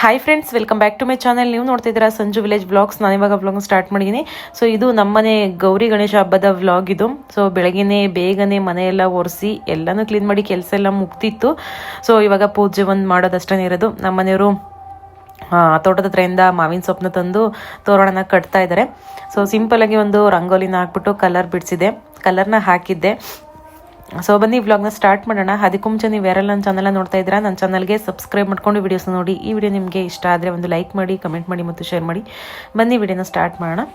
Hi friends, welcome back to my channel. ನೀವು ನೋಡ್ತಿದ್ದೀರಾ Sanju village vlogs. ನಾನು ಇವಾಗ ವ್ಲಾಗ್ ಸ್ಟಾರ್ಟ್ ಮಾಡಿದ್ದೀನಿ. ಸೊ ಇದು ನಮ್ಮನೆ ಗೌರಿ ಗಣೇಶ ಹಬ್ಬದ ವ್ಲಾಗ್ ಇದು. ಸೊ ಬೆಳಗ್ಗೆನೆ ಬೇಗನೆ ಮನೆಯೆಲ್ಲ ಒರೆಸಿ ಎಲ್ಲನೂ ಕ್ಲೀನ್ ಮಾಡಿ ಕೆಲಸ ಎಲ್ಲ ಮುಗ್ತಿತ್ತು. ಸೊ ಇವಾಗ ಪೂಜೆ ಒಂದು ಮಾಡೋದಷ್ಟೇ ಇರೋದು. ನಮ್ಮನೆಯವರು ತೋಟದ ಹತ್ರದಿಂದ ಮಾವಿನ ಸೊಪ್ಪನ್ನ ತಂದು ತೋರಣನ ಕಟ್ತಾ ಇದ್ದಾರೆ. ಸೊ ಸಿಂಪಲಾಗಿ ಒಂದು ರಂಗೋಲಿನ ಹಾಕ್ಬಿಟ್ಟು ಕಲರ್ ಬಿಡಿಸಿದೆ, ಕಲರ್ನ ಹಾಕಿದ್ದೆ. ಸೊ ಬನ್ನಿ ವ್ಲಾಗ್ನ ಸ್ಟಾರ್ಟ್ ಮಾಡೋಣ. ಅದಕ್ಕೂ ಮುಂಚೆ ನೀವು ಯಾರೆಲ್ಲ ನನ್ನ ಚಾನಲ್ನ ನೋಡ್ತಾ ಇದ್ದೀರಾ, ನನ್ನ ಚಾನಲ್ಗೆ ಸಬ್ಸ್ಕ್ರೈಬ್ ಮಾಡ್ಕೊಂಡು ವಿಡಿಯೋಸ್ನ ನೋಡಿ. ಈ ವಿಡಿಯೋ ನಿಮಗೆ ಇಷ್ಟ ಆದರೆ ಒಂದು ಲೈಕ್ ಮಾಡಿ, ಕಮೆಂಟ್ ಮಾಡಿ ಮತ್ತು ಶೇರ್ ಮಾಡಿ. ಬನ್ನಿ ವಿಡಿಯೋನ ಸ್ಟಾರ್ಟ್ ಮಾಡೋಣ.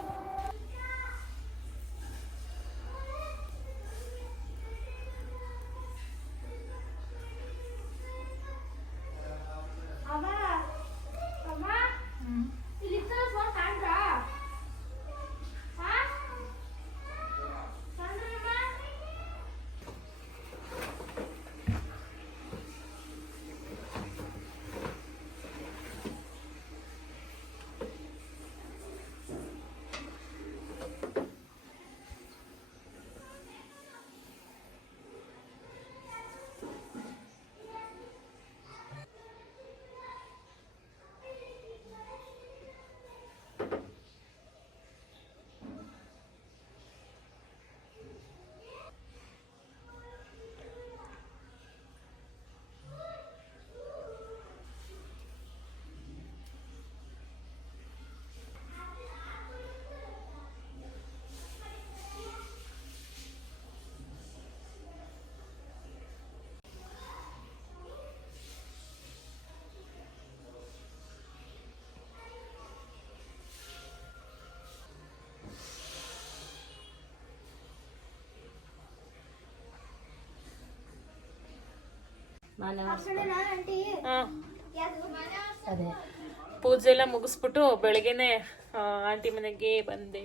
ಪೂಜೆ ಎಲ್ಲ ಮುಗಿಸ್ಬಿಟ್ಟು ಬೆಳಗ್ಗೆನೆ ಆಂಟಿ ಮನೆಗೆ ಬಂದೆ.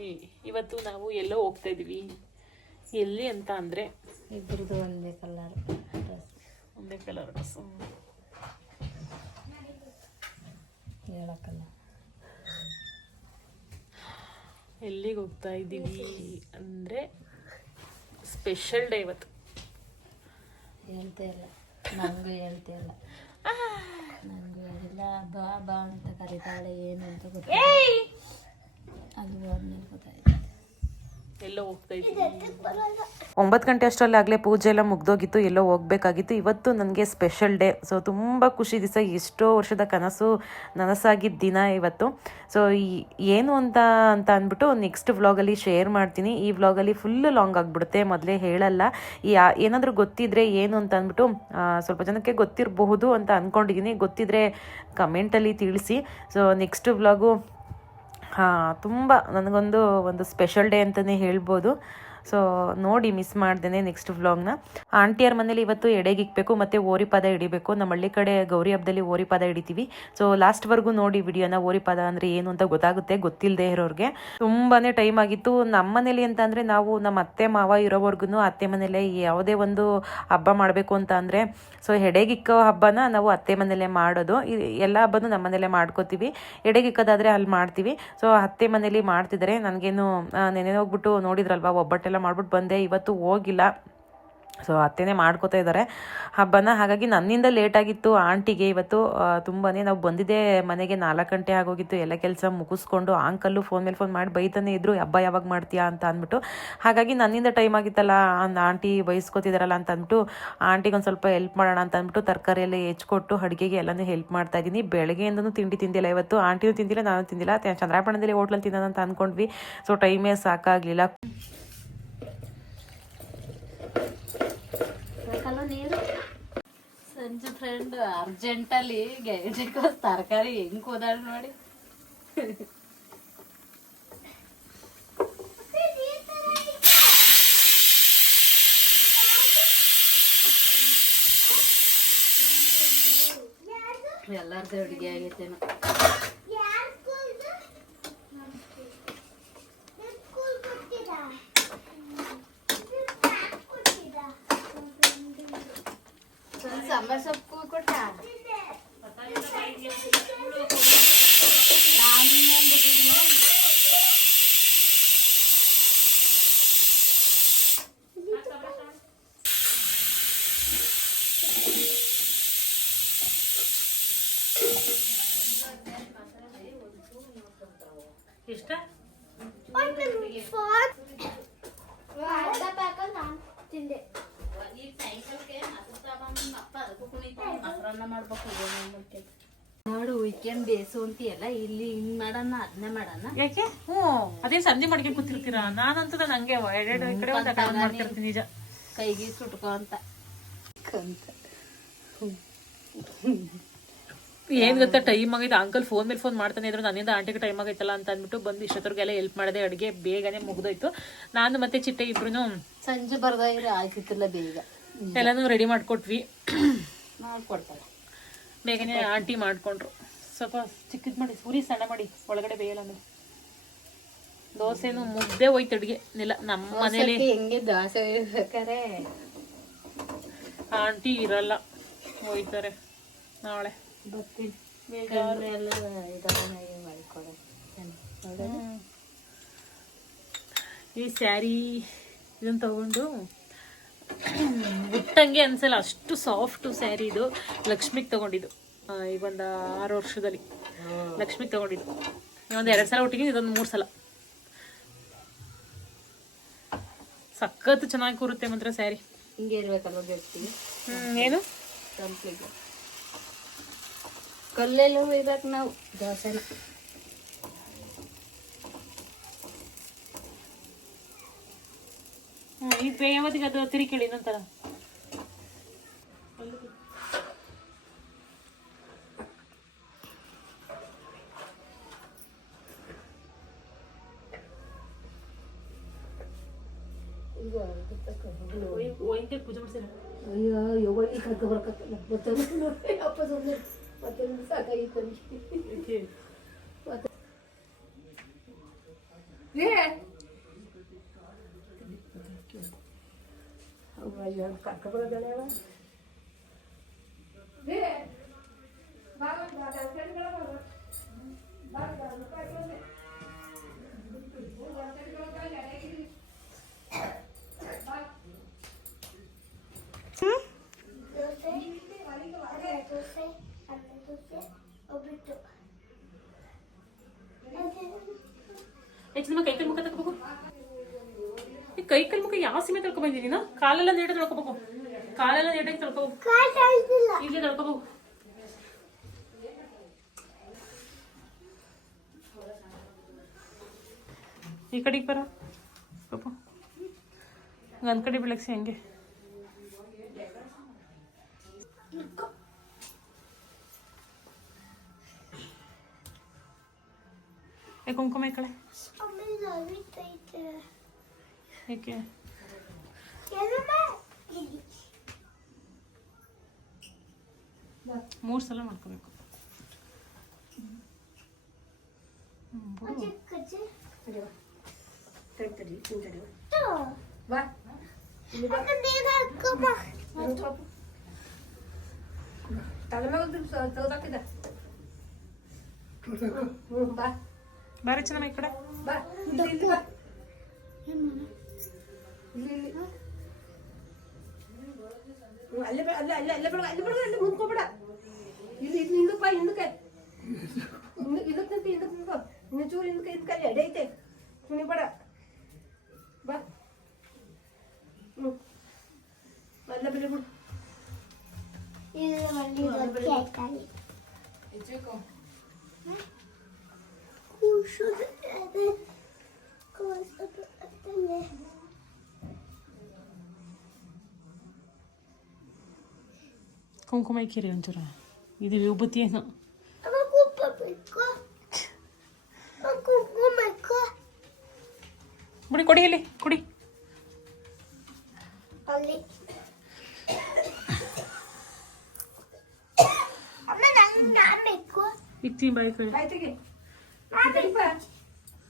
ಇವತ್ತು ನಾವು ಎಲ್ಲೋ ಹೋಗ್ತಾ ಇದೀವಿ. ಎಲ್ಲಿ ಅಂತ ಅಂದ್ರೆ ಇಬ್ಬರದು ಒಂದೇ ಕಲರ್ ಡ್ರೆಸ್ ಹೇಳಕ್ಕಲ್ಲ. ಎಲ್ಲಿಗೆ ಹೋಗ್ತಾ ಇದ್ದೀವಿ ಅಂದ್ರೆ ಸ್ಪೆಷಲ್ ಡೇ ಇವತ್ತು. ಹೇಳ್ತಾ ಇಲ್ಲ, ನನಗೂ ಹೇಳ್ತಾ ಇಲ್ಲ, ನನಗೂ ಹೇಳಿಲ್ಲ. ಬಾ ಬಾ ಅಂತ ಕರೀತಾಳೆ, ಏನು ಅಂತ ಗೊತ್ತಿಲ್ಲ. ಅದು ಆದ್ಮೇಲೆ ಗೊತ್ತಾಯ್ತು ಎಲ್ಲೋ ಹೋಗ್ತಾ ಇದ್ದೀವಿ. 9 ಗಂಟೆ ಅಷ್ಟರಲ್ಲಾಗಲೇ ಪೂಜೆ ಎಲ್ಲ ಮುಗ್ದೋಗಿತ್ತು, ಎಲ್ಲೋ ಹೋಗ್ಬೇಕಾಗಿತ್ತು. ಇವತ್ತು ನನಗೆ ಸ್ಪೆಷಲ್ ಡೇ. ಸೊ ತುಂಬ ಖುಷಿ ದಿವಸ, ಎಷ್ಟೋ ವರ್ಷದ ಕನಸು ನನಸಾಗಿದ್ದ ದಿನ ಇವತ್ತು. ಸೊ ಏನು ಅಂತ ಅಂದ್ಬಿಟ್ಟು ನೆಕ್ಸ್ಟ್ ವ್ಲಾಗಲ್ಲಿ ಶೇರ್ ಮಾಡ್ತೀನಿ. ಈ ವ್ಲಾಗಲ್ಲಿ ಫುಲ್ ಲಾಂಗ್ ಆಗಿಬಿಡುತ್ತೆ, ಮೊದಲೇ ಹೇಳಲ್ಲ. ಏನಾದರೂ ಗೊತ್ತಿದ್ರೆ ಏನು ಅಂತ ಅಂದ್ಬಿಟ್ಟು ಸ್ವಲ್ಪ ಜನಕ್ಕೆ ಗೊತ್ತಿರಬಹುದು ಅಂತ ಅಂದ್ಕೊಂಡಿದ್ದೀನಿ. ಗೊತ್ತಿದ್ರೆ ಕಮೆಂಟಲ್ಲಿ ತಿಳಿಸಿ. ಸೊ ನೆಕ್ಸ್ಟ್ ವ್ಲಾಗು ತುಂಬ ನನಗೊಂದು ಸ್ಪೆಷಲ್ ಡೇ ಅಂತಲೇ ಹೇಳ್ಬೋದು. ಸೊ ನೋಡಿ ಮಿಸ್ ಮಾಡ್ದೇನೆ ನೆಕ್ಸ್ಟ್ ವ್ಲಾಗ್ನ. ಆಂಟಿಯರ ಮನೇಲಿ ಇವತ್ತು ಎಡೆಗಿಕ್ಬೇಕು ಮತ್ತು ಓರಿಪಾದ ಹಿಡಿಬೇಕು. ನಮ್ಮ ಹಳ್ಳಿ ಕಡೆ ಗೌರಿ ಹಬ್ಬದಲ್ಲಿ ಓರಿಪಾದ ಹಿಡಿತೀವಿ. ಸೊ ಲಾಸ್ಟ್ವರೆಗೂ ನೋಡಿ ವಿಡಿಯೋನ. ಓರಿಪಾದ ಅಂದರೆ ಏನು ಅಂತ ಗೊತ್ತಾಗುತ್ತೆ ಗೊತ್ತಿಲ್ಲದೆ ಇರೋರಿಗೆ. ತುಂಬಾ ಟೈಮ್ ಆಗಿತ್ತು. ನಮ್ಮ ಮನೇಲಿ ಅಂತ ಅಂದರೆ ನಾವು ನಮ್ಮ ಅತ್ತೆ ಮಾವ ಇರೋವರೆಗೂ ಅತ್ತೆ ಮನೇಲೆ ಯಾವುದೇ ಒಂದು ಹಬ್ಬ ಮಾಡಬೇಕು ಅಂತ ಅಂದರೆ ಸೊ ಎಡೆಗಿಕ್ಕೋ ಹಬ್ಬನ ನಾವು ಅತ್ತೆ ಮನೇಲೆ ಮಾಡೋದು. ಎಲ್ಲ ಹಬ್ಬನೂ ನಮ್ಮ ಮನೇಲೆ ಮಾಡ್ಕೋತೀವಿ. ಎಡೆಗಿಕ್ಕೋದಾದರೆ ಅಲ್ಲಿ ಮಾಡ್ತೀವಿ. ಸೊ ಅತ್ತೆ ಮನೇಲಿ ಮಾಡ್ತಿದ್ದಾರೆ. ನನಗೇನು ನೆನೆ ಹೋಗ್ಬಿಟ್ಟು ನೋಡಿದ್ರಲ್ವ, ಒಬ್ಬಟ್ಟೆಲ್ಲ ಮಾಡ್ಬಿಟ್ಟು ಬಂದೆ. ಇವತ್ತು ಹೋಗಿಲ್ಲ. ಸೊ ಅತ್ತೆನೇ ಮಾಡ್ಕೋತಾ ಇದ್ದಾರೆ ಹಬ್ಬನ. ಹಾಗಾಗಿ ನನ್ನಿಂದ ಲೇಟಾಗಿತ್ತು ಆಂಟಿಗೆ ಇವತ್ತು. ತುಂಬಾ ನಾವು ಬಂದಿದ್ದೆ ಮನೆಗೆ 4 ಗಂಟೆ ಆಗೋಗಿತ್ತು. ಎಲ್ಲ ಕೆಲಸ ಮುಗಿಸ್ಕೊಂಡು ಆಂಕಲ್ಲು ಫೋನ್ ಮೇಲೆ ಫೋನ್ ಮಾಡಿ ಬೈತಾನೆ ಇದ್ರು, ಹಬ್ಬ ಯಾವಾಗ ಮಾಡ್ತೀಯಾ ಅಂತ ಅಂದ್ಬಿಟ್ಟು. ಹಾಗಾಗಿ ನನ್ನಿಂದ ಟೈಮ್ ಆಗಿತ್ತಲ್ಲ, ಆಂಟಿ ಬಯಸ್ಕೋತಿದಾರಲ್ಲ ಅಂತ ಅಂದ್ಬಿಟ್ಟು ಆಂಟಿಗೆ ಒಂದು ಸ್ವಲ್ಪ ಹೆಲ್ಪ್ ಮಾಡೋಣ ಅಂತ ಅಂದ್ಬಿಟ್ಟು ತರಕಾರಿ ಎಲ್ಲ ಹೆಚ್ಕೊಟ್ಟು ಅಡುಗೆಗೆ ಎಲ್ಲನೂ ಹೆಲ್ಪ್ ಮಾಡ್ತಾ ಇದ್ದೀನಿ. ಬೆಳಗ್ಗೆಯಿಂದನೂ ತಿಂಡಿ ತಿಂದಿಲ್ಲ ಇವತ್ತು. ಆಂಟಿನೂ ತಿಂದಿಲ್ಲ, ನಾನು ತಿಂದಿಲ್ಲ. ಚಂದ್ರಾಪಣದಲ್ಲಿ ಹೋಟ್ಲಲ್ಲಿ ತಿನ್ನೋಣ ಅಂತ ಅಂದ್ಕೊಂಡ್ವಿ. ಸೊ ಟೈಮೇ ಸಾಕಾಗಲಿಲ್ಲ. ನೀರು ಸಂಜೆ ಫ್ರೆಂಡ್ ಅರ್ಜೆಂಟಲ್ಲಿ ಗೈಡಿಗೋಸ್ ತರಕಾರಿ ಹೆಂಗ್ ಹೋದಾಳ ನೋಡಿ. ಎಲ್ಲಾರ್ದು ಅಡುಗೆ ಆಗೈತೇನೋ. ಸಾಂಬಾರ್ ಸೊಪ್ಪು ಕೊಟ್ಟ ಎಷ್ಟ ಅರ್ಧ ಪ್ಯಾಕಲ್ಲಿ ನಾನು ತಿಂದೆ. ನೋಡು ವೀಕೆಂಡ್ ಬೇಸು ಅಂತೀಯಲ್ಲ, ಇಲ್ಲಿ ಹಿಂಗ್ ಮಾಡೋಣ ಅದನ್ನೇ ಮಾಡೋಣ. ಯಾಕೆ? ಅದೇ ಸಂಜೆ ಮಾಡ್ಕೊಂಡು ಕೂತಿರ್ತೀರಾ? ನಾನಂತೂ ನಾನು ಹಂಗೆ ಎರಡೆರಡು ಕಡೆ ಒಂದು ಮಾಡ್ತಿರ್ತೀನಿ ನಿಜ. ಕೈಗೆ ಸುಟ್ಕೊ ಅಂತ ಏನ್ ಗೊತ್ತಾ, ಟೈಮ್ ಆಗೈತೆ. ಅಂಕಲ್ ಫೋನ್ ಮೇಲೆ ಫೋನ್ ಮಾಡ್ತಾನೆ ಇದ್ರು, ನನ್ನಿಂದ ಆಂಟಿಗೆ ಟೈಮ್ ಆಗೈತಲ್ಲ ಅಂತ ಅಂದ್ಬಿಟ್ಟು ಬಂದು ಇಷ್ಟೊತ್ತರ್ಗೆಲ್ಲ ಹೆಲ್ಪ್ ಮಾಡಿದೆ. ಅಡುಗೆ ಬೇಗನೆ ಮುಗ್ದೋಯ್ತು. ನಾನು ಮತ್ತೆ ಚಿಟ್ಟೆ ಇಬ್ರು ಸಂಜೆ ಬರ್ದಾದ್ರೆ ಆಯ್ತಿತ್ತಿಲ್ಲ, ಬೇಗ ಎಲ್ಲಾನು ರೆಡಿ ಮಾಡ್ಕೊಟ್ವಿ. ಮಾಡ್ಕೊಡ್ತಾರೆ ಬೇಗನೆ ಆಂಟಿ ಮಾಡ್ಕೊಂಡ್ರು. ಸ್ವಲ್ಪ ಚಿಕ್ಕದ್ ಮಾಡಿ ಉರಿ ಸಣ್ಣ ಮಾಡಿ, ಒಳಗಡೆ ಬೇಯಲ್ಲ ಅಂದ್ರೆ. ದೋಸೆನು ಮುಗ್ದೆ ಹೋಯ್ತು ಅಡುಗೆ ಇಲ್ಲ ನಮ್ಮ ಮನೇಲಿ. ಹೆಂಗೆ ದೋಸೆ ಬೇಕಾರೆ ಆಂಟಿ ಇರಲ್ಲ, ಹೋಯ್ತಾರೆ ನಾಳೆ. ಬರ್ತೀನಿ ಈ ಸ್ಯಾರಿ ಇದನ್ನ ತಗೊಂಡು ಉಟ್ಟಂಗೆ ಅನ್ಸಲ್ಲ, ಅಷ್ಟು ಸಾಫ್ಟು ಸ್ಯಾರಿ ಇದು. ಲಕ್ಷ್ಮಿಗೆ ತಗೊಂಡಿದ್ದು ಈಗ ಒಂದು 6 ವರ್ಷದಲ್ಲಿ ಲಕ್ಷ್ಮಿಗೆ ತಗೊಂಡಿದ್ದು. ಒಂದು 2 ಸಲ ಒಟ್ಟಿಗೆ, ಇದೊಂದು 3 ಸಲ. ಸಖತ್ ಚೆನ್ನಾಗಿ ಕೂರುತ್ತೆ ಮಾತ್ರ ಸ್ಯಾರಿ. ಹಿಂಗೆ ಇರ್ಬೇಕಲ್ವ ಗಟ್ಟಿ. ಏನು ತಂಪಿಗೆ ಕಲ್ಲೆಲ್ಲ ಹೊಯ್ಬೇಕು ನಾವು ದೋಸೆನ. ಈಗ ಬೇಯವತ್ತಿಗೆ ಅದು ತಿರಿಕೇಳಿ ನಂತರ ಪೂಜೆ ಮಾಡ್ಸಿಲ್ಲ. ಅಯ್ಯೋ ಯೋಗಿ ಕರ್ಕ ಬರ್ಕತ್ತಲ್ಲ ಮತ್ತೆ ಅಪ್ಪ ಸುಮ್ಮನೆ ಮತ್ತೆ ಸಾಕಾಗಿತ್ತು. ಕರ್ಕ ಬರೋದಲ್ಲ ನಿಮ್ಮ ಕೈಕಲ್ ಮುಖ ತಗೋಬೇಕು. ಈ ಕೈಕಲ್ ಮುಖ ಯಾವ ಸೀಮೆ ತೊಳ್ಕೊ ಬಂದಿದ್ದೀನ? ಕಾಲೆಲ್ಲ ನೀಟಾಗಿ ತೊಳ್ಕೋಬೇಕು, ಕಾಲೆಲ್ಲ ನೀಟಾಗಿ ತೊಳ್ಕೋಬೇಕು, ಈಗಲೇ ತೊಳ್ಕೋಬೇಕು. ಈ ಕಡೆಗೆ ಬರ ಪಾಪ, ಒಂದು ಕಡೆ ಬೆಳಗ್ಸಿ ಹಂಗೆ. ಕುಂಕುಮ ಈ ಕಡೆ ಏಕೆ? 3 ಸಲ ಮಾಡ್ಕೋಬೇಕು. ಬಾರಿ ಚೆನ್ನ ಈ ಕಡೆ ಅಲ್ಲೇ ಅಲ್ಲೇ ಅಲ್ಲೇ ಅಲ್ಲೇ ಬಿಡ ಅಲ್ಲೇ ಬಿಡ ಅಲ್ಲೇ ಮುಂದ್ಕೋಬೇಡ. ಇಲ್ಲಿ ಇಲ್ಲಿ ಹಿಂದಕ್ಕೆ ಬಾ, ಹಿಂದಕ್ಕೆ ಇದಕ್ಕೆ ನಿಂತು ಹಿಂದಕ್ಕೆ ನಿಂತು ಇನ್ನು ಚೂರು ಹಿಂದಕ್ಕೆ ಹಿಂದಕ್ಕೆ ಅಲ್ಲಿ ಎಡೆ ಐತೆ, ಸುನಿ ಬೇಡ ಬಾ. ಅಲ್ಲೇ ಬೆಲೆ ಬಿಡು. ಕುಂಕುಮ ಇಕ್ಕಿರಿ ಒಂಚೂರ, ಇದು ವಿಭೂತಿ ಏನು. ಬಿಡಿ ಕೊಡಿ, ಇಲ್ಲಿ ಕುಡಿ. ಇಕ್ತೀನಿ ಬಾಯ್ ಕೈ.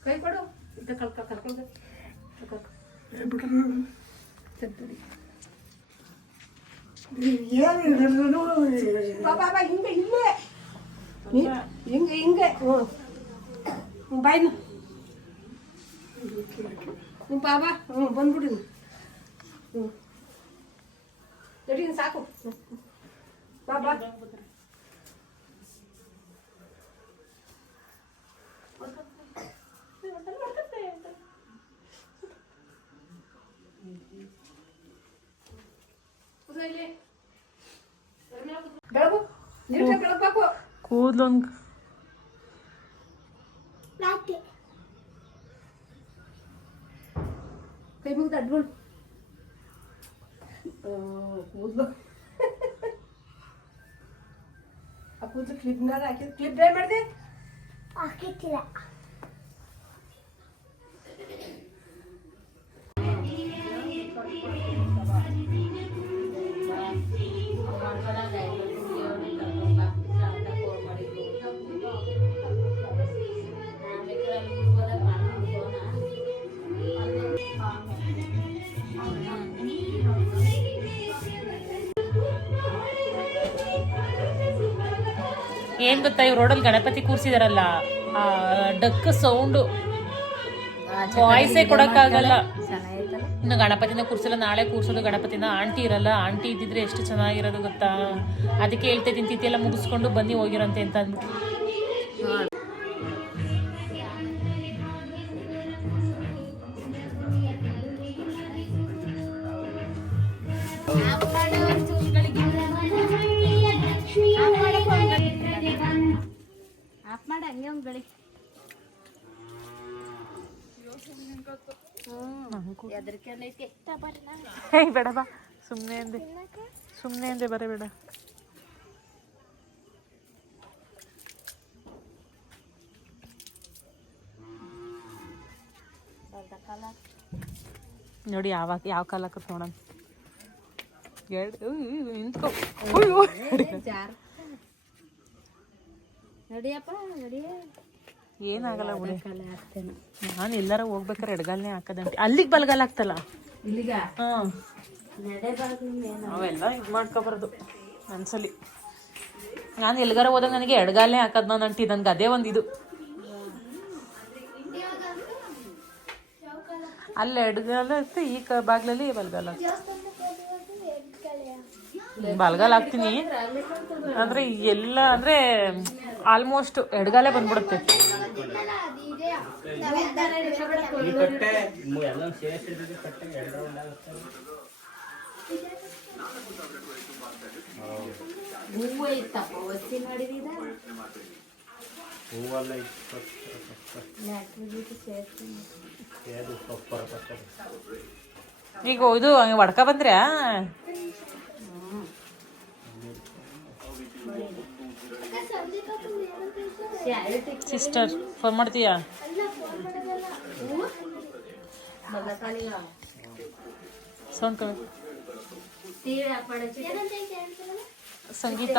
ಕೈ ಕೊಡು, ಇದ್ದ ಕರ್ಕೊಂಡು ಬಾಬಾ ಹಿಂಗೆ ಇಲ್ಲೇ ಹಿಂಗೆ ಹಿಂಗೆ ಬಾಯ್ನು ಬಾಬಾ. ಬಂದ್ಬಿಡಿ. ನಡಿ ಸಾಕು ಬಾಬಾ. ಕೂದಲೊಂದು ಕೈ ಮುಗ್ದು ಅಡ್ಬಿಡು ಕೂದಲು ಆ ಕೂದಲು ಕ್ಲಿಪ್ನಾರ ಹಾಕಿ ಕ್ಲಿಪ್ ಡ್ರೈ ಮಾಡಿದೆ ಹಾಕಿತ್ತಿಲ್ಲ. ಏನ್ ಗೊತ್ತಾ, ಇವ್ ರೋಡಲ್ಲಿ ಗಣಪತಿ ಕೂರ್ಸಿದಾರಲ್ಲ, ಆ ಡಕ್ ಸೌಂಡು ವಾಯ್ಸೇ ಕೊಡಕ್ಕಾಗಲ್ಲ. ಇನ್ನು ಗಣಪತಿನ ಕೂರ್ಸಲ್ಲ, ನಾಳೆ ಕೂರ್ಸೋದು ಗಣಪತಿನ. ಆಂಟಿ ಇರಲ್ಲ, ಆಂಟಿ ಇದ್ದಿದ್ರೆ ಎಷ್ಟು ಚೆನ್ನಾಗಿರೋದು ಗೊತ್ತಾ. ಅದಕ್ಕೆ ಹೇಳ್ತಾ ಇದ್ದೀನಿ, ತಿಥಿ ಎಲ್ಲ ಮುಗಿಸ್ಕೊಂಡು ಬನ್ನಿ ಹೋಗಿರಂತೆ ಅಂತ ಅಂದ್ಬಿಟ್ಟು. ಬೇಡ ಬಾ, ಸುಮ್ಮನೆ ಅಂದೆ ಬರೇ ಬೇಡ. ನೋಡಿ ಯಾವ ಕಾಲಕ್ಕೆ ನೋಡೋಣ. ನಿಂತ್ಕೋ. ಏನಾಗಲ್ಲ ಬಿಡಿ. ನಾನು ಎಲ್ಲಾರ ಹೋಗ್ಬೇಕಾರೆ ಎಡಗಾಲ್ನೇ ಹಾಕದಂತೆ. ಅಲ್ಲಿಗೆ ಬಲಗಾಲ ಹಾಕ್ತಲ್ಲ ಇಲ್ಲಿಗ. ಅವೆಲ್ಲ ಇದು ಮಾಡ್ಕೊಬಾರ್ದು ಮನ್ಸಲ್ಲಿ. ನಾನು ಎಲ್ಗಾರ ಹೋದಾಗ ನನಗೆ ಎಡಗಾಲೇ ಹಾಕದ್ ನಾನು ಅಂಟಿ. ನನ್ಗೆ ಅದೇ ಒಂದು ಇದು. ಅಲ್ಲಿ ಎಡಗಾಲ ಇರುತ್ತೆ, ಈ ಬಾಗ್ಲಲ್ಲಿ ಬಲಗಾಲ. ಬಲಗಾಲ ಹಾಕ್ತೀನಿ ಅಂದ್ರೆ ಎಲ್ಲ ಅಂದ್ರೆ ಆಲ್ಮೋಸ್ಟ್ ಎಡಗಾಲೇ ಬಂದ್ಬಿಡುತ್ತೆ. ಈಗ ಇದು ಹೊಡ್ಕ ಬಂದ್ರೆ ಸಿಸ್ಟರ್ ಫೋನ್ ಮಾಡ್ತೀಯಾ? ಸೌಂಡ್ ಕಮ್ಮಿ. ಸಂಗೀತ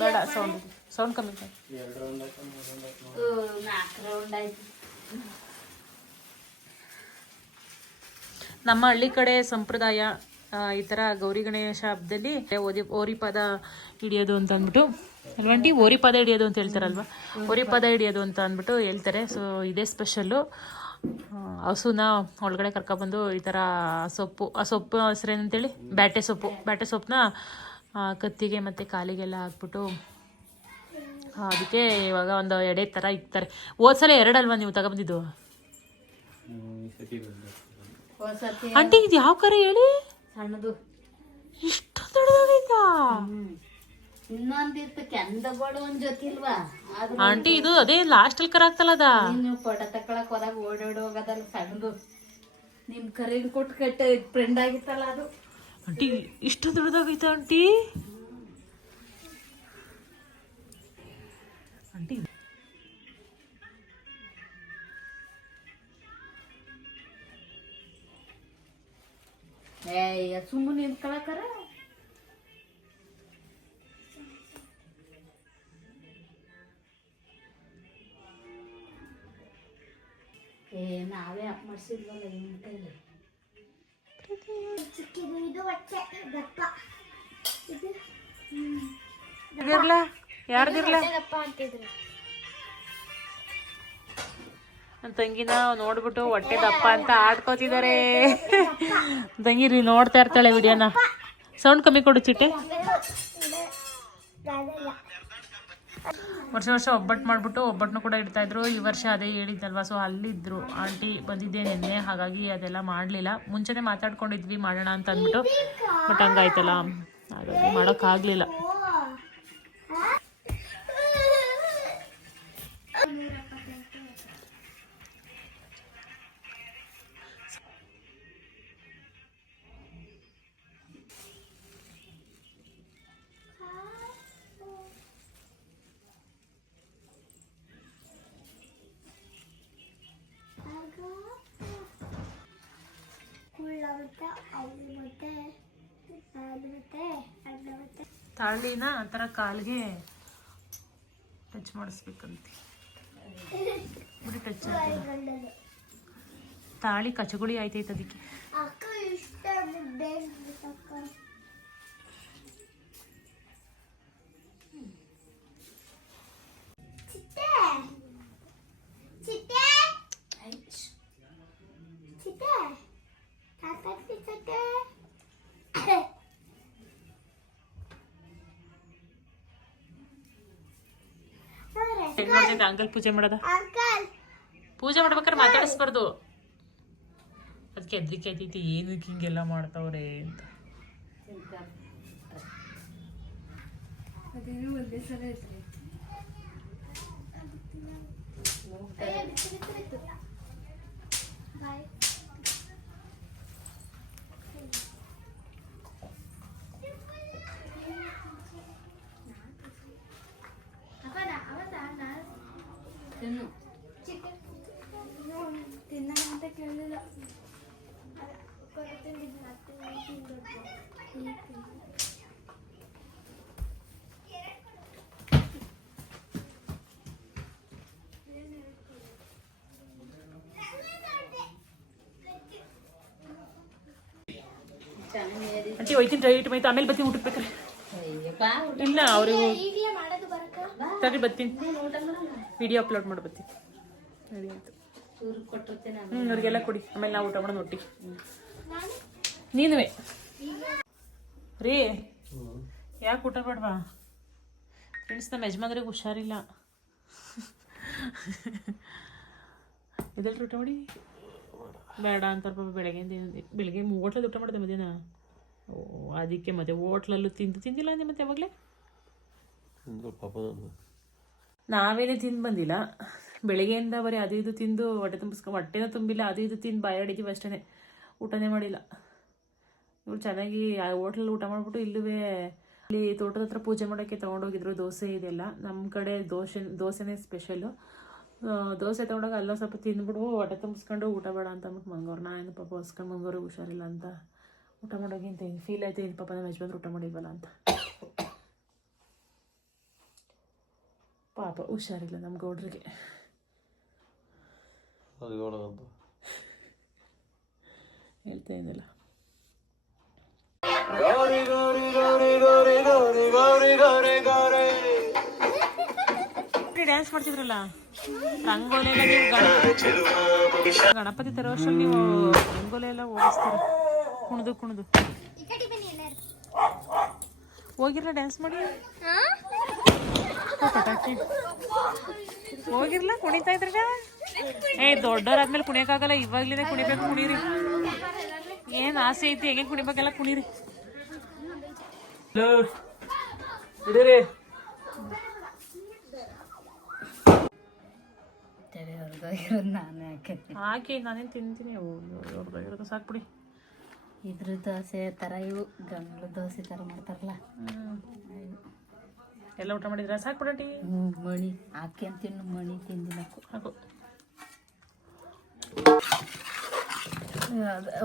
ಬೇಡ, ಸೌಂಡ್ ಕಮ್ಮಿ. ನಮ್ಮ ಹಳ್ಳಿ ಕಡೆ ಸಂಪ್ರದಾಯ ಈ ಥರ ಗೌರಿ ಗಣೇಶ ಹಬ್ಬದಲ್ಲಿ ಓರಿ ಪದ ಹಿಡಿಯೋದು ಅಂತ ಅಂದ್ಬಿಟ್ಟು ಅಲ್ವಂಟಿ, ಓರಿ ಪದ ಹಿಡಿಯೋದು ಅಂತ ಹೇಳ್ತಾರಲ್ವ, ಓರಿ ಪದ ಹಿಡಿಯೋದು ಅಂತ ಅಂದ್ಬಿಟ್ಟು ಹೇಳ್ತಾರೆ. ಸೊ ಇದೇ ಸ್ಪೆಷಲ್ಲು. ಹಸುನ ಒಳಗಡೆ ಕರ್ಕೊಬಂದು ಈ ಥರ ಸೊಪ್ಪು, ಆ ಸೊಪ್ಪು ಹೆಸರೇನಂತೇಳಿ ಬ್ಯಾಟೆ ಸೊಪ್ಪನ್ನ ಕತ್ತಿಗೆ ಮತ್ತು ಕಾಲಿಗೆಲ್ಲ ಹಾಕ್ಬಿಟ್ಟು ಅದಕ್ಕೆ ಇವಾಗ ಒಂದು ಎಡೆ ಥರ ಇಕ್ತಾರೆ. ಹೋದ್ಸಲ 2 ಅಲ್ವಾ ನೀವು ತಗೊಂಬಂದಿದ್ದು? ಆಂಟಿ ಇದು ಯಾವ ಕರ ಹೇಳಿ? ಸಣ್ಣದು ಇಷ್ಟು ದೊಡ್ಡದಾಗೈತಾ? ಇನ್ನೊಂದಿತ್ತು ಕೆಂದಗಳು ಒಂದ್ ಜೊತಿಲ್ವಾ? ಆಂಟಿ ಇದು ಅದೇ ಲಾಸ್ಟಲ್ಲಿ ಕರ ಆಗ್ತಲ್ಲ ಅದ. ನೀನು ಫೋಟೋ ತಕೊಳಕ್ ಹೋದಾಗ ಓಡಾಡೋಗದಲ್ಲ ಸಣ್ಣದು. ನಿಮ್ ಕರೀನ್ ಕೊಟ್ಟು ಕಟ್ಟ ಫ್ರೆಂಡ್ ಆಗಿತ್ತಲ್ಲ ಅದು. ಆಂಟಿ ಇಷ್ಟು ದೊಡ್ಡದಾಗೈತ ಆಂಟಿ? ಆಂಟಿ ಸುಮ್ಮನೆ ನಿಂತ್ಕೊಳಕರ ನಾವೇ ಅಪ್ ಮಾಡಿಸಿದ್ವಲ್ಲ ನಿಮ್ಮ ಕೈಲಿ. ಯಾರ್ದಿರ್ಲ ನನ್ನ ತಂಗಿನ ನೋಡ್ಬಿಟ್ಟು ಹೊಟ್ಟೆ ದಪ್ಪ ಅಂತ ಆಡ್ಕೋತಿದ್ದಾರೆ. ತಂಗಿರಿ ನೋಡ್ತಾ ಇರ್ತಾಳೆ ವಿಡಿಯೋನ. ಸೌಂಡ್ ಕಮ್ಮಿ ಕೊಡು ಚಿಟ್ಟೆ. ವರ್ಷ ಒಬ್ಬಟ್ಟು ಮಾಡಿಬಿಟ್ಟು ಒಬ್ಬಟ್ಟನ್ನು ಕೂಡ ಇಡ್ತಾ ಇದ್ರು. ಈ ವರ್ಷ ಅದೇ ಹೇಳಿದ್ದಲ್ವಾ, ಸೊ ಅಲ್ಲಿದ್ದರು ಆಂಟಿ ಬಂದಿದ್ದೆ ನಿನ್ನೆ, ಹಾಗಾಗಿ ಅದೆಲ್ಲ ಮಾಡಲಿಲ್ಲ. ಮುಂಚೆನೇ ಮಾತಾಡ್ಕೊಂಡಿದ್ವಿ ಮಾಡೋಣ ಅಂತ ಅಂದ್ಬಿಟ್ಟು, ಬಟ್ ಹಂಗಾಯ್ತಲ್ಲ ಹಾಗಾಗಿ ಮಾಡೋಕ್ಕಾಗಲಿಲ್ಲ. ತಾಳಿನ ಆ ಥರ ಕಾಲಿಗೆ ಟಚ್ ಮಾಡಿಸ್ಬೇಕಂತೆ. ಬಿಡಿ ಟಚ್ ತಾಳಿ ಕಚಗುಳಿ ಆಯ್ತೈತೆ ಅದಕ್ಕೆ. ಅಂಕಲ್ ಪೂಜೆ ಮಾಡೋದ, ಪೂಜೆ ಮಾಡ್ಬೇಕಾದ್ರೆ ಮಾತಾಡಿಸ್ಬಾರ್ದು. ಅದಕ್ಕೆ ಹೆದ್ರಿಕೆ ಆಯ್ತೈತಿ, ಏನಕ್ಕೆ ಹಿಂಗೆಲ್ಲ ಮಾಡ್ತಾವ್ರೆ ಅಂತ. ತಿನ್ನಂತ ಕೇಳಿಲ್ಲ. ಅಂಟಿ ಹೋಯ್ತೀನಿ ರೈಟ್ ಮೈತು, ಆಮೇಲೆ ಬತ್ತೀನಿ ಊಟಕ್ಕೆ ಬೇಕಾರೆ. ಇಲ್ಲ ಅವ್ರಿಗೆ ಸರಿ ಬರ್ತೀನಿ, ವಿಡಿಯೋ ಅಪ್ಲೋಡ್ ಮಾಡಿ ಬರ್ತೀನಿ. ಅವ್ರಿಗೆಲ್ಲ ಕೊಡಿ, ಆಮೇಲೆ ನಾವು ಊಟ ಮಾಡೋದು ಒಟ್ಟಿಗೆ. ನೀನುವೆ ರೀ, ಯಾಕೆ ಊಟ ಬೇಡವಾ ಫ್ರೆಂಡ್ಸ್? ನಮ್ಮ ಯಜಮಾನ್ರಿಗೆ ಹುಷಾರಿಲ್ಲ. ಇದೆಲ್ಲ ಊಟ ಮಾಡಿ ಬೇಡ ಅಂತಾರೆ ಪಾಪ. ಬೆಳಗ್ಗೆ ಹೋಟ್ಲಲ್ಲಿ ಊಟ ಮಾಡಿದೆ ಮಧ್ಯಾಹ್ನ. ಓ ಅದಕ್ಕೆ ಮತ್ತೆ ಹೋಟ್ಲಲ್ಲೂ ತಿಂದಿಲ್ಲ ಅಂದೆ ಮತ್ತೆ ಯಾವಾಗಲೇ. ನಾವೇನೇ ತಿಂದು ಬಂದಿಲ್ಲ, ಬೆಳಗ್ಗೆಯಿಂದ ಬರೀ ಅದು ಇದು ತಿಂದು ಹೊಟ್ಟೆನೂ ತುಂಬಿಲ್ಲ. ಅದು ಇದು ತಿಂದು ಬಾಯಾಡಿದ್ದೀವಿ ಅಷ್ಟೇ, ಊಟನೇ ಮಾಡಿಲ್ಲ. ಇವ್ರು ಚೆನ್ನಾಗಿ ಹೋಟ್ಲಲ್ಲಿ ಊಟ ಮಾಡಿಬಿಟ್ಟು ಇಲ್ಲವೇ ಅಲ್ಲಿ ತೋಟದ ಹತ್ರ ಪೂಜೆ ಮಾಡೋಕ್ಕೆ ತೊಗೊಂಡೋಗಿದ್ರು. ದೋಸೆ ಇದೆಲ್ಲ ನಮ್ಮ ಕಡೆ ದೋಸೆನೇ ಸ್ಪೆಷಲ್ಲು. ದೋಸೆ ತೊಗೊಂಡೋಗಿ ಅಲ್ಲ ಸ್ವಲ್ಪ ತಿಂದ್ಬಿಡು, ಹೊಟ್ಟೆ ತುಂಬಿಸ್ಕೊಂಡು ಊಟ ಬೇಡ ಅಂತ ಅಂದ್ಬಿಟ್ಟು ಮಂಗವ್ರು. ನಾನು ಪಾಪ ಹೊಸ್ಕೊಂಡು ಮಂಗವ್ರಿಗೆ ಹುಷಾರಿಲ್ಲ ಅಂತ ಊಟ ಮಾಡೋಗಿ ಅಂತ ಫೀಲ್ ಆಯ್ತು. ಪಾಪ ನಮ್ಮ ಯಜಮಾನ್ರು ಊಟ ಮಾಡಿದ್ವಲ್ಲ ಅಂತ. ಪಾಪ ಹುಷಾರಿಲ್ಲ ನಮ್ಮ ಗೌಡ್ರಿಗೆ. ಹೇಳ್ತಾ ಇದ್ದಿಲ್ಲ. ಡ್ಯಾನ್ಸ್ ಮಾಡ್ತಿದ್ರಲ್ಲ ರಂಗೋಲಿ ಎಲ್ಲ, ನೀವು ಗಣಪತಿ ತರೋ ವರ್ಷದಲ್ಲಿ ನೀವು ರಂಗೋಲಿ ಎಲ್ಲ ಓಡಿಸ್ತೀರ ಕುಣಿದು. ಹೋಗಿರ್ಲ ಡ್ಯಾನ್ಸ್ ಮಾಡಿ? ಪಟಾಕಿ ಹೋಗಿರ್ಲ ಕುಣಿತಾ ಇದ್ರಾಗ? ದೊಡ್ಡವರಾದ್ಮೇಲೆ ಕುಣಿಯಕ್ಕಾಗಲ್ಲ, ಇವಾಗ್ಲೇ ಕುಣಿಬೇಕು. ಕುಣೀರಿ, ಏನ್ ಆಸೆ ಐತಿ ಹೆಂಗೆ ಕುಣಿಬೇಕೆಲ್ಲ ಕುಣೀರಿ. ಹಾಕಿ ನಾನೇನು ತಿಂತೀನಿ, ಅವ್ರದ್ದು ಸಾಕ್ಬಿಡಿ. ಇದ್ರ ದೋಸೆ ಥರ ಇವು ಗಂಗ್ಳ ದೋಸೆ ಥರ ಮಾಡ್ತಾರಲ್ಲ, ಎಲ್ಲ ಊಟ ಮಾಡಿದ್ರ ಸಾಕ್ಬಿಡಟಿ. ಮಣಿ ಹಾಕಿ ಅಂತ ತಿನ್ನು, ಮಣಿ ತಿಂದಿಲ್ಲ ಹಾಕು.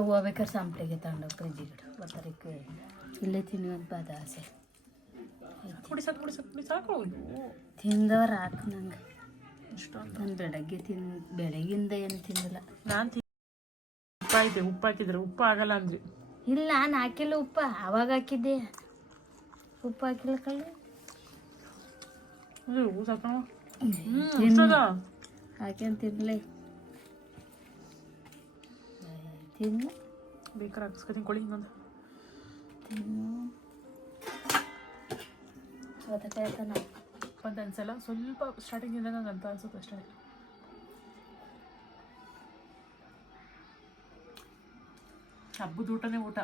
ಹೋಗ್ಬೇಕಾದ್ರೆ ಸಂಪ್ಳಿಗೆ ತಗೊಂಡೋಗಿ ಫ್ರಿಜ್ಜಿಗೆ ಬರ್ತಾರಕ್ಕೆ ಇಲ್ಲೇ ತಿನ್ನುವಂತ ಅದು ಆಸೆ. ಸಾಕು ತಿಂದವ್ರು ಹಾಕು ನಂಗೆ. ನಾನು ಬೆಳಗಿಂದ ಏನು ತಿಂದಿಲ್ಲ. ನಾನು ಉಪ್ಪು ಹಾಕಿದ್ರೆ ಉಪ್ಪು ಆಗಲ್ಲ ಅಂದ್ರಿ. ಇಲ್ಲ ನಾನು ಹಾಕಿಲ್ಲ ಉಪ್ಪ, ಅವಾಗ ಹಾಕಿದ್ದೆ. ಉಪ್ಪು ಹಾಕಿಲ್ಲ ಕಳ್ಳಿ ಹಾಕ್ಯಂತ ತಿನ್ಲೆ ತಿನ್ನು. ಬೇಕಾರೆ ಹಾಕಿಸ್ಕೊತೀನಿ ಕೊಳಿ ಇನ್ನೊಂದು. ಒಂದು ಅನ್ಸಲ್ಲ, ಸ್ವಲ್ಪ ಸ್ಟಾರ್ಟಿಂಗಿಂದ ನಂಗೆ ಅಂತ ಅನ್ಸುತ್ತೆ ಅಷ್ಟೇ. ಹಬ್ಬದ ಊಟನೇ ಊಟ,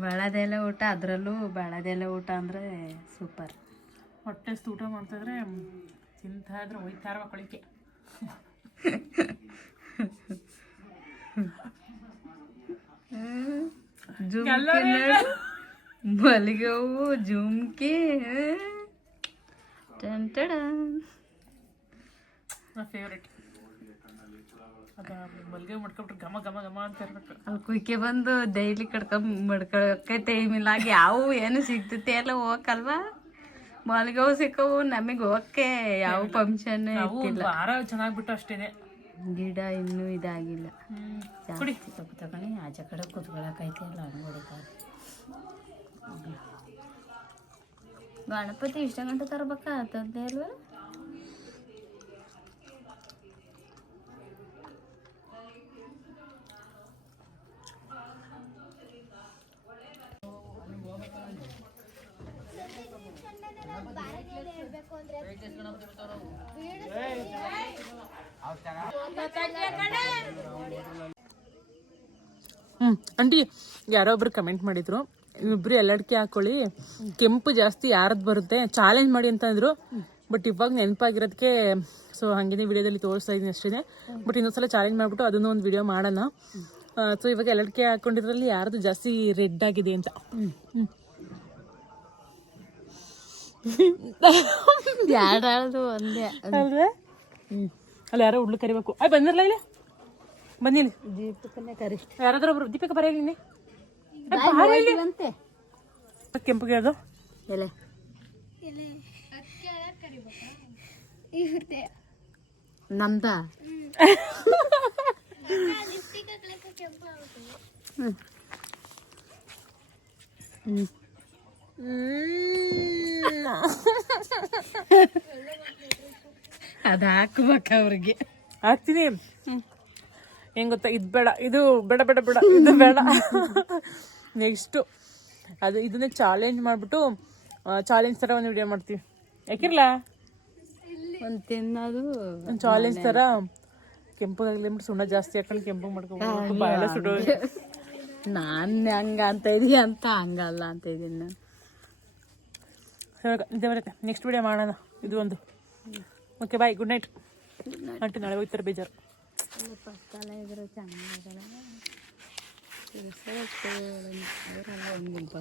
ಬೆಳದೆಲೆ ಊಟ, ಅದರಲ್ಲೂ ಬೆಳದೆಲೆ ಊಟ ಅಂದರೆ ಸೂಪರ್. ಹೊಟ್ಟೆ ಊಟ ಮಾಡ್ತಾಯಿದ್ರೆ ತಿಂತಾ ಇದ್ರೆ ಹೋಯ್ತಾ ಇರುವ ಕೊಳಿಕೆ. ಮಲ್ಲಿಗೆವು ಜುಮ್ಕಿ ನನ್ನ ಫೇವ್ರೆಟ್. ಅದ ಮಲ್ಗೆ ಮಾಡ್ಕೊಬಿಟ್ರೆ ಘಮ ಘಮ ಘಮ ಅಂತ ಇರ್ಬೇಕು. ಅಲ್ಲಿ ಕುಯ್ಕೆ ಬಂದು ಡೈಲಿ ಮಡ್ಕೊಳಕ್ಕೆ ಟೈಮ್ ಇಲ್ಲ, ಯಾವ ಏನು ಸಿಗ್ತೈತೆ ಎಲ್ಲ ಹೋಗಲ್ವಾ, ಮಲ್ಗವು ಸಿಕ್ಕವು ನಮಗೆ ಹೋಗಕ್ಕೆ ಯಾವ ಫಂಕ್ಷನ್ ಇರ್ತಿಲ್ಲ. ವಾರ ಚೆನ್ನಾಗ್ಬಿಟ್ಟು ಅಷ್ಟೇನೆ. ಗಿಡ ಇನ್ನೂ ಇದಾಗಿಲ್ಲ. ಕುಡಿ ತಗೊಂಡು ಆಚೆ ಕಡೆ ಕೂತ್ಕೊಳಕೈತೆ ಇಲ್ಲ ಅಂಗಡಿತಾರೆ. ಗಣಪತಿ ಇಷ್ಟ ಗಂಟೆ ತರ್ಬೇಕಾಗ್ತದೆ ಅಲ್ವಾ? ಆಂಟಿ ಯಾರೋ ಒಬ್ರು ಕಮೆಂಟ್ ಮಾಡಿದ್ರು, ಇಬ್ರು ಎಲ್ಲಡ್ಕೆ ಹಾಕೊಳ್ಳಿ, ಕೆಂಪು ಜಾಸ್ತಿ ಯಾರದ್ ಬರುತ್ತೆ ಚಾಲೆಂಜ್ ಮಾಡಿ ಅಂತ ಅಂದ್ರು. ಬಟ್ ಇವಾಗ ನೆನಪಾಗಿರೋದಕ್ಕೆ ಸೊ ಹಂಗೇನೆ ವಿಡಿಯೋದಲ್ಲಿ ತೋರಿಸ್ತಾ ಇದೀನಿ ಅಷ್ಟೇ. ಬಟ್ ಇನ್ನೊಂದ್ಸಲ ಚಾಲೆಂಜ್ ಮಾಡ್ಬಿಟ್ಟು ಅದನ್ನು ಒಂದು ವಿಡಿಯೋ ಮಾಡೋಣ. ಸೊ ಇವಾಗ ಎಲ್ಲಡ್ಕೆ ಹಾಕೊಂಡಿದ್ರಲ್ಲಿ ಯಾರ್ದು ಜಾಸ್ತಿ ರೆಡ್ ಆಗಿದೆ ಅಂತ. ಯಾರ್ದು ಒಂದೇ ಅಲ್ವೇ? ಅಲ್ಲಿ ಯಾರೋ ಹುಡ್ಲು ಕರಿಬೇಕು. ಬಂದಿರಲ್ಲ ಇಲ್ಲಿ ಬಂದಿನಿ. ದೀಪಕನ್ನೇ ಕರಿ. ಯಾರಾದ್ರೂ ಒಬ್ರು ದೀಪಿಕ ಬರೆಯಲಿ. ಅಂತೆ ಕೆಂಪುಗೆ ಅದು ಎಲೆ ನಮ್ದ ಅದ ಹಾಕ್ಬೇಕ ಅವ್ರಿಗೆ. ಹಾಕ್ತೀನಿ. ಹೆಂಗ್ ಗೊತ್ತಾ, ಇದು ಬೇಡ, ಇದು ಬೇಡ ಬೇಡ ಬೇಡ, ಇದು ಬೇಡ. ನೆಕ್ಸ್ಟು ಅದು ಇದನ್ನೇ ಚಾಲೆಂಜ್ ಮಾಡಿಬಿಟ್ಟು ಚಾಲೆಂಜ್ ಥರ ಒಂದು ವಿಡಿಯೋ ಮಾಡ್ತೀವಿ. ಯಾಕಿರಲ್ಲ ಒಂದು ತಿನ್ನೋದು ಒಂದು ಚಾಲೆಂಜ್ ಥರ ಕೆಂಪಗಾಗಲಿ ಅಂದ್ಬಿಟ್ಟು ಸುಣ್ಣ ಜಾಸ್ತಿ ಹಾಕೊಂಡು ಕೆಂಪು ಮಾಡ್ಕೊಂಡು ಬಾಯೆಲ್ಲ ಸುಡೋ. ನಾನು ಹಂಗ ಅಂತ ಇದೀಯ ಅಂತ ಹಂಗಲ್ಲ ಅಂತ ಇದೀನಿ ನಾನು. ಇದೇ ಬರುತ್ತೆ. ನೆಕ್ಸ್ಟ್ ವಿಡಿಯೋ ಮಾಡೋಣ ಇದು ಒಂದು. Okay bye, good night. ಅಂಟು ನಾಳೆ ಹೋಗ್ತಾರೆ, ಬೇಜಾರು. ಪಕ್ಕಲ್ಲ ಇದ್ರೆ ಚೆನ್ನಾಗಲ್ಲ. ಒಂದು